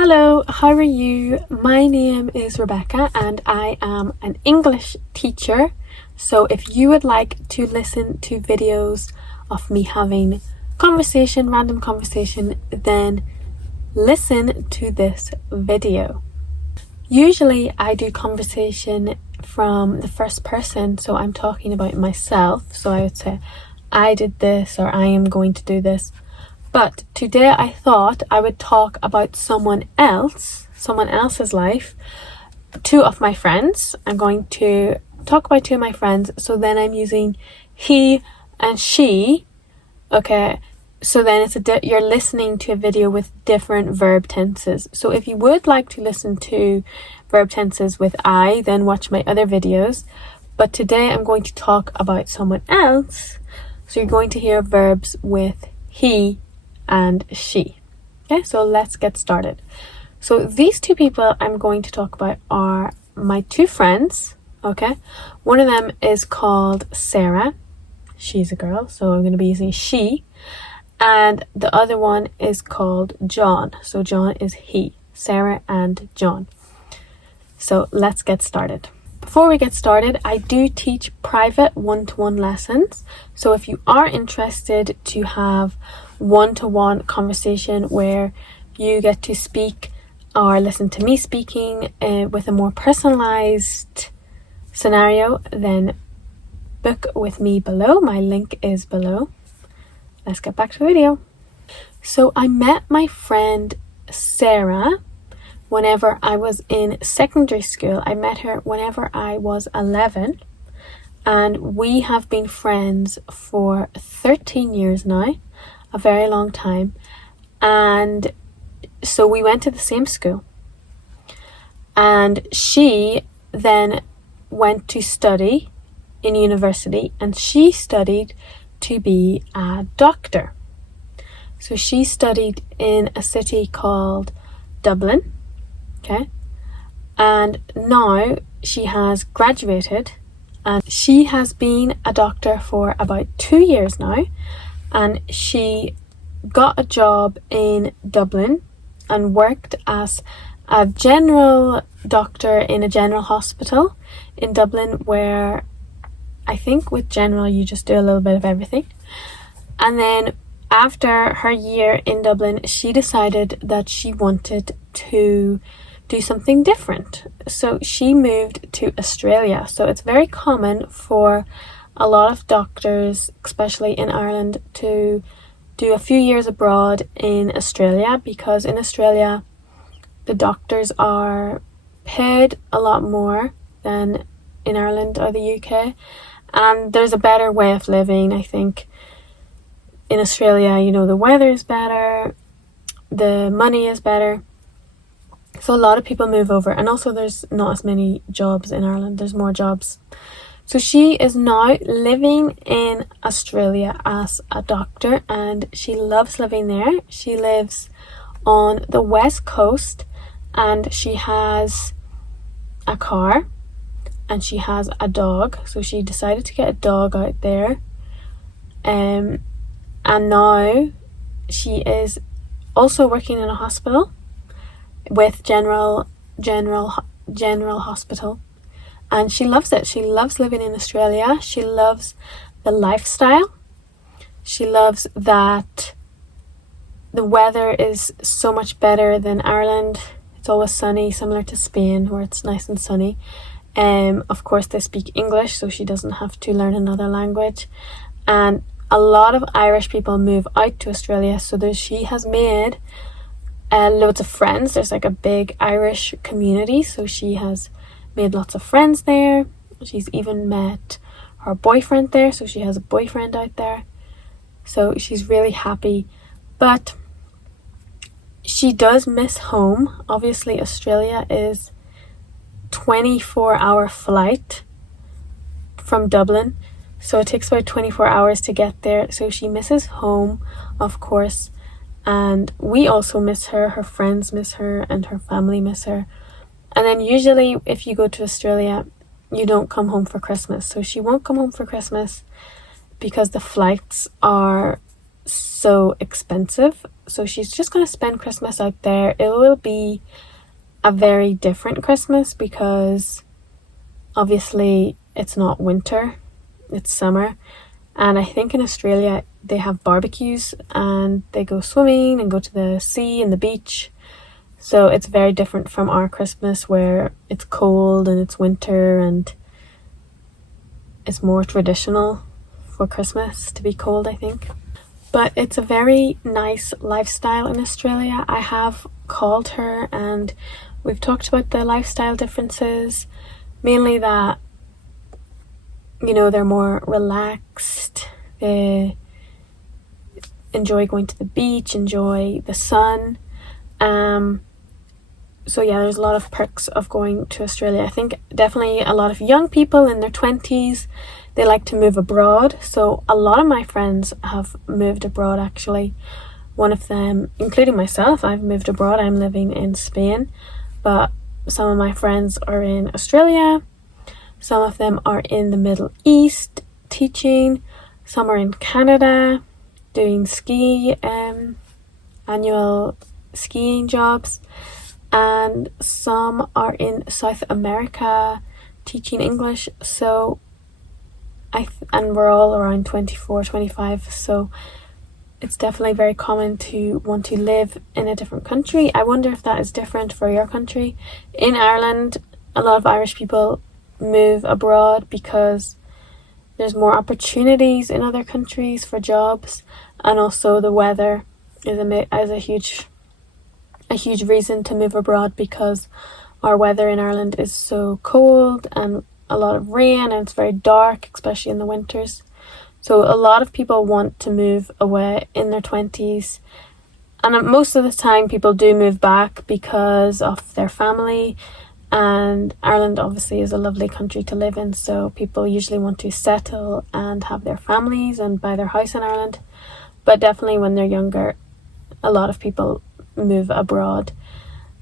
Hello, how are you? My name is Rebecca and I am an English teacher. So if you would like to listen to videos of me having random conversation, then listen to this video. Usually I do conversation from the first person, so I'm talking about myself. So I would say, I did this or I am going to do this. But today I thought I would talk about someone else's life. Two of my friends. I'm going to talk about two of my friends. So then I'm using he and she. Okay. So then you're listening to a video with different verb tenses. So if you would like to listen to verb tenses with I, then watch my other videos. But today I'm going to talk about someone else. So you're going to hear verbs with he and she. Okay, so let's get started. So these two people I'm going to talk about are my two friends. Okay, one of them is called Sarah. She's a girl, so I'm going to be using she. And the other one is called John. So John is he. Sarah and John. So let's get started. Before we get started, I do teach private one-to-one lessons. So if you are interested to have one-to-one conversation where you get to speak or listen to me speaking with a more personalized scenario, then book with me below. My link is below. Let's get back to the video. So I met my friend Sarah whenever I was in secondary school. I met her whenever I was 11, and we have been friends for 13 years now, a very long time. And so we went to the same school, and she then went to study in university, and she studied to be a doctor. So she studied in a city called Dublin. Okay, and now she has graduated and she has been a doctor for about 2 years now, and she got a job in Dublin and worked as a general doctor in a general hospital in Dublin, where I think with general you just do a little bit of everything. And then after her year in Dublin, she decided that she wanted to do something different. So she moved to Australia. So it's very common for a lot of doctors, especially in Ireland, to do a few years abroad in Australia, because in Australia the doctors are paid a lot more than in Ireland or the UK, and there's a better way of living. I think in Australia, you know, the weather is better, the money is better. So a lot of people move over, and also there's not as many jobs in Ireland. There's more jobs. So she is now living in Australia as a doctor, and she loves living there. She lives on the west coast, and she has a car and she has a dog. So she decided to get a dog out there. And now she is also working in a hospital with general hospital, and she loves it. She loves living in Australia. She loves the lifestyle. She loves that the weather is so much better than Ireland. It's always sunny, similar to Spain where it's nice and sunny. Of course they speak English, so she doesn't have to learn another language. And a lot of Irish people move out to Australia, so she has made loads of friends. There's like a big Irish community, so she has made lots of friends there. She's even met her boyfriend there, so she has a boyfriend out there. So she's really happy, but she does miss home. Obviously Australia is 24-hour flight from Dublin, so it takes about 24 hours to get there. So she misses home, of course. And we also miss her. Her friends miss her, and her family miss her. And then usually if you go to Australia, you don't come home for Christmas. So she won't come home for Christmas because the flights are so expensive. So she's just going to spend Christmas out there. It will be a very different Christmas because obviously it's not winter, it's summer. And I think in Australia they have barbecues and they go swimming and go to the sea and the beach. So it's very different from our Christmas where it's cold and it's winter and it's more traditional for Christmas to be cold, I think. But it's a very nice lifestyle in Australia. I have called her and we've talked about the lifestyle differences. Mainly that, you know, they're more relaxed. They enjoy going to the beach, enjoy the sun. So yeah, there's a lot of perks of going to Australia. I think definitely a lot of young people in their 20s, they like to move abroad. So a lot of my friends have moved abroad actually. One of them, including myself, I've moved abroad. I'm living in Spain, but some of my friends are in Australia. Some of them are in the Middle East teaching. Some are in Canada doing annual skiing jobs. And some are in South America teaching English. So and we're all around 24, 25. So it's definitely very common to want to live in a different country. I wonder if that is different for your country. In Ireland, a lot of Irish people move abroad because there's more opportunities in other countries for jobs, and also the weather is a huge reason to move abroad because our weather in Ireland is so cold and a lot of rain and it's very dark, especially in the winters. So a lot of people want to move away in their 20s, and most of the time people do move back because of their family. And Ireland obviously is a lovely country to live in, so people usually want to settle and have their families and buy their house in Ireland. But definitely when they're younger, a lot of people move abroad.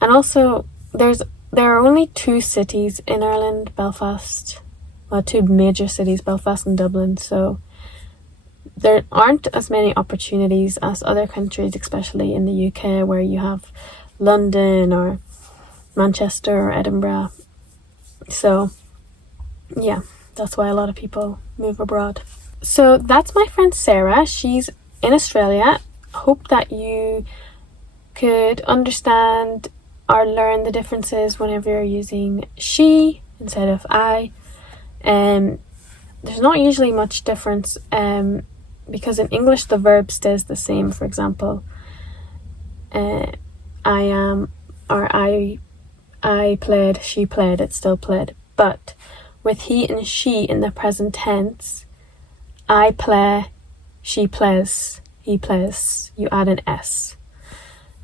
And also there are only two cities in Ireland, Belfast, well, two major cities, Belfast and Dublin, so there aren't as many opportunities as other countries, especially in the UK where you have London or Manchester or Edinburgh. So yeah, that's why a lot of people move abroad. So that's my friend Sarah. She's in Australia. Hope that you could understand or learn the differences whenever you're using she instead of I. There's not usually much difference because in English the verb stays the same. For example, I am or I played, she played, it still played. But with he and she in the present tense, I play, she plays, he plays, you add an S.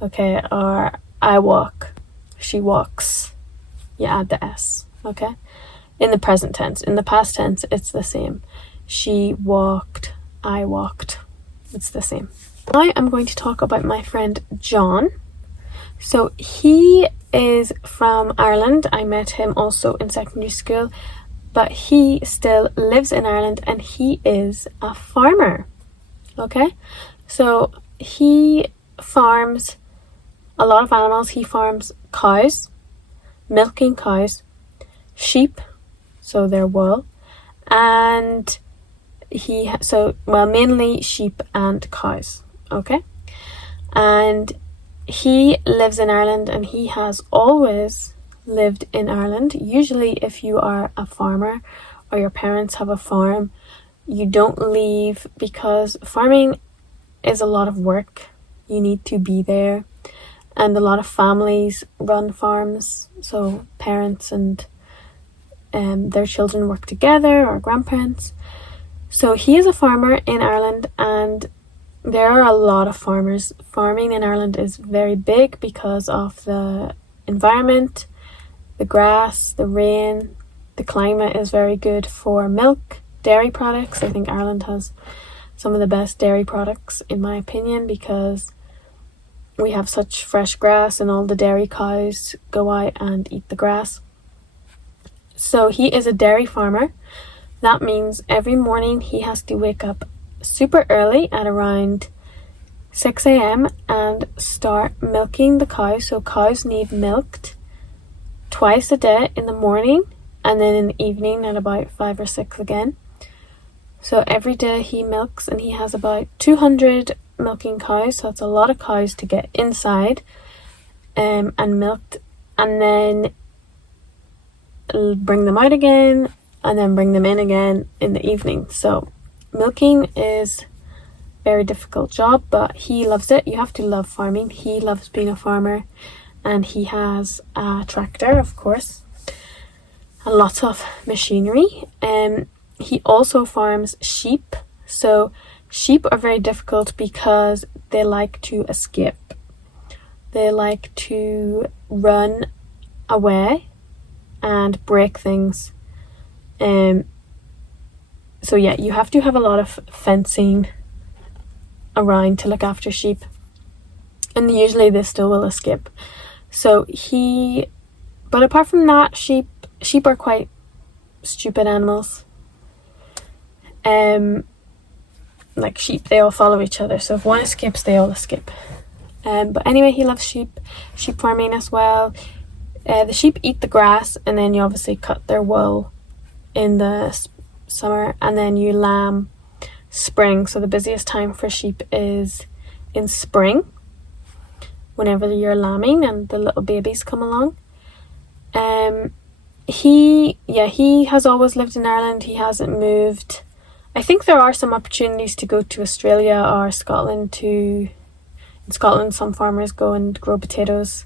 Okay, or I walk, she walks, you add the S. Okay, in the present tense. In the past tense, it's the same. She walked, I walked, it's the same. Now I'm going to talk about my friend John. So he is from Ireland. I met him also in secondary school, but he still lives in Ireland and he is a farmer. Okay, so he farms a lot of animals. He farms cows, milking cows, sheep, so their wool, and mainly sheep and cows. Okay, and he lives in Ireland and he has always lived in Ireland. Usually if you are a farmer or your parents have a farm, you don't leave because farming is a lot of work. You need to be there, and a lot of families run farms, so parents and their children work together, or grandparents. So he is a farmer in Ireland, and there are a lot of farmers. Farming in Ireland is very big because of the environment, the grass, the rain. The climate is very good for milk, dairy products. I think Ireland has some of the best dairy products in my opinion because we have such fresh grass and all the dairy cows go out and eat the grass. So he is a dairy farmer. That means every morning he has to wake up super early at around 6 a.m. and start milking the cows. So cows need milked twice a day, in the morning and then in the evening at about 5 or 6 again. So every day he milks, and he has about 200 milking cows, so that's a lot of cows to get inside and milked, and then bring them out again and then bring them in again in the evening. So milking is a very difficult job, but he loves it. You have to love farming. He loves being a farmer, and he has a tractor, of course, and lots of machinery. He also farms sheep. So sheep are very difficult because they like to escape. They like to run away and break things. So yeah, you have to have a lot of fencing around to look after sheep, and usually they still will escape. So but apart from that, sheep are quite stupid animals. Like sheep, they all follow each other, so if one escapes, they all escape. But anyway, he loves sheep farming as well. The sheep eat the grass, and then you obviously cut their wool in the summer, and then you lamb spring. So the busiest time for sheep is in spring, whenever you're lambing and the little babies come along. He has always lived in Ireland. He hasn't moved. I think there are some opportunities to go to Australia or Scotland. In Scotland, some farmers go and grow potatoes,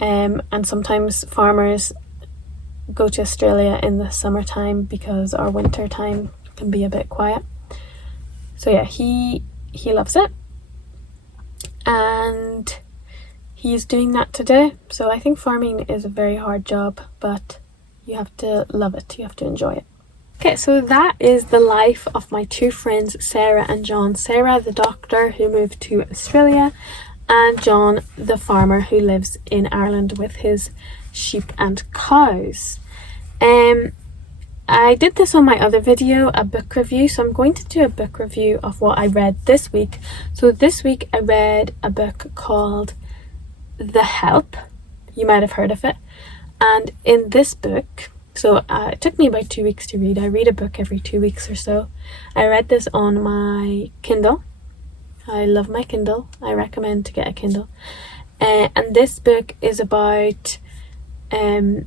and sometimes farmers go to Australia in the summertime because our winter time can be a bit quiet. So yeah, he loves it, and he's doing that today. So I think farming is a very hard job, but you have to love it. You have to enjoy it. Okay, so that is the life of my two friends, Sarah and John. Sarah, the doctor who moved to Australia, and John, the farmer who lives in Ireland with his sheep and cows. I did this on my other video, a book review, so I'm going to do a book review of what I read this week. So this week I read a book called The Help. You might have heard of it. And in this book, so it took me about 2 weeks to read. I read a book every 2 weeks or so. I read this on my Kindle. I love my Kindle. I recommend to get a Kindle. And this book is about the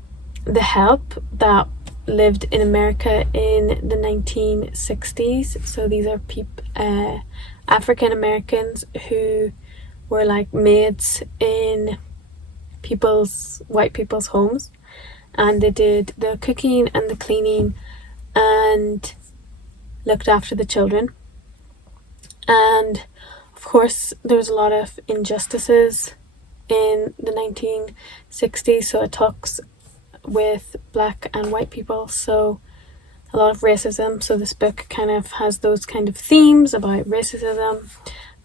help that lived in America in the 1960s. So these are African Americans who were like maids in white people's homes, and they did the cooking and the cleaning and looked after the children. And of course there was a lot of injustices in the 1960s, so it talks with black and white people, so a lot of racism. So this book kind of has those kind of themes about racism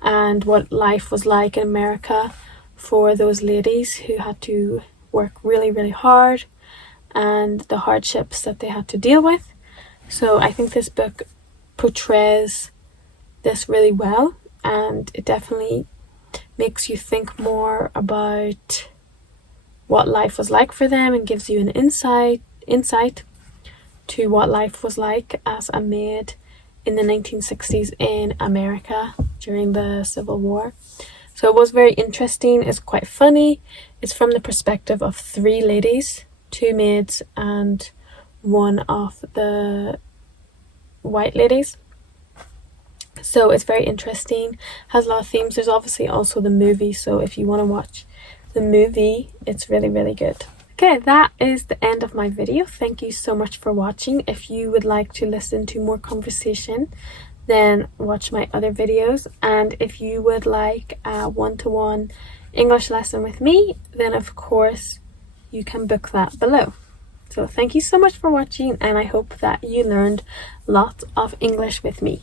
and what life was like in America for those ladies who had to work really, really hard, and the hardships that they had to deal with. So I think this book portrays this really well, and it definitely makes you think more about what life was like for them, and gives you an insight to what life was like as a maid in the 1960s in America during the Civil War. So it was very interesting. It's quite funny. It's from the perspective of 3 ladies, 2 maids and one of the white ladies. So it's very interesting, has a lot of themes. There's obviously also the movie, so if you want to watch the movie, it's really, really good. Okay, that is the end of my video. Thank you so much for watching. If you would like to listen to more conversation, then watch my other videos. And if you would like a one-to-one English lesson with me, then of course you can book that below. So thank you so much for watching, and I hope that you learned lots of English with me.